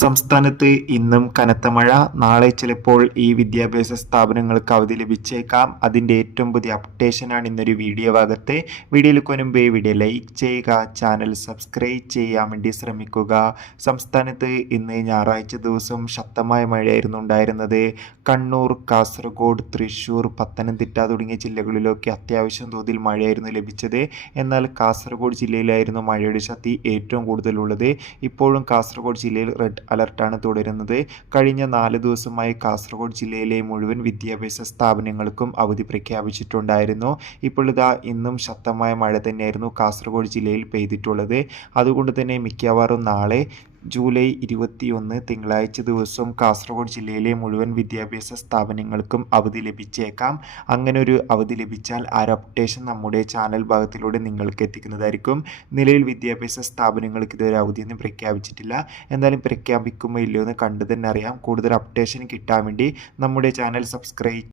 സംസ്ഥാനത്ത് ഇന്നും കനത്ത മഴ. നാളെ ചിലപ്പോൾ ഈ വിദ്യാഭ്യാസ സ്ഥാപനങ്ങൾക്ക് അവധി ലഭിച്ചേക്കാം. അതിൻ്റെ ഏറ്റവും പുതിയ അപ്ഡേഷനാണ് ഇന്നൊരു വീഡിയോ ഭാഗത്ത്. വീഡിയോയിലേക്ക് മുൻപേ വീഡിയോ ലൈക്ക് ചെയ്യുക, ചാനൽ സബ്സ്ക്രൈബ് ചെയ്യാൻ വേണ്ടി ശ്രമിക്കുക. സംസ്ഥാനത്ത് ഇന്ന് ഞായറാഴ്ച ദിവസം ശക്തമായ മഴയായിരുന്നു ഉണ്ടായിരുന്നത്. കണ്ണൂർ, കാസർഗോഡ്, തൃശ്ശൂർ, പത്തനംതിട്ട തുടങ്ങിയ ജില്ലകളിലൊക്കെ അത്യാവശ്യം തോതിൽ മഴയായിരുന്നു ലഭിച്ചത്. എന്നാൽ കാസർഗോഡ് ജില്ലയിലായിരുന്നു മഴയുടെ ശക്തി ഏറ്റവും കൂടുതലുള്ളത്. ഇപ്പോഴും കാസർഗോഡ് ജില്ലയിൽ റെഡ് അലർട്ടാണ് തുടരുന്നത്. കഴിഞ്ഞ 4 ദിവസമായി കാസർഗോഡ് ജില്ലയിലെ മുഴുവൻ വിദ്യാഭ്യാസ സ്ഥാപനങ്ങൾക്കും അവധി പ്രഖ്യാപിച്ചിട്ടുണ്ടായിരുന്നു. ഇപ്പോൾ ഇന്നും ശക്തമായ മഴ തന്നെയായിരുന്നു കാസർഗോഡ് ജില്ലയിൽ പെയ്തിട്ടുള്ളത്. അതുകൊണ്ട് തന്നെ മിക്കവാറും നാളെ ജൂലൈ 21 തിങ്കളാഴ്ച ദിവസം കാസർഗോഡ് ജില്ലയിലെ മുഴുവൻ വിദ്യാഭ്യാസ സ്ഥാപനങ്ങൾക്കും അവധി ലഭിച്ചേക്കാം. അങ്ങനെ ഒരു അവധി ലഭിച്ചാൽ ആ ഒരു അപ്ഡേഷൻ നമ്മുടെ ചാനൽ ഭാഗത്തിലൂടെ നിങ്ങൾക്ക് എത്തിക്കുന്നതായിരിക്കും. നിലവിൽ വിദ്യാഭ്യാസ സ്ഥാപനങ്ങൾക്ക് ഇതുവരെ അവധിയൊന്നും പ്രഖ്യാപിച്ചിട്ടില്ല. എന്തായാലും പ്രഖ്യാപിക്കുമോ ഇല്ലയോ എന്ന് കണ്ടു തന്നെ അറിയാം. കൂടുതൽ അപ്ഡേഷൻ കിട്ടാൻ വേണ്ടി നമ്മുടെ ചാനൽ സബ്സ്ക്രൈബ്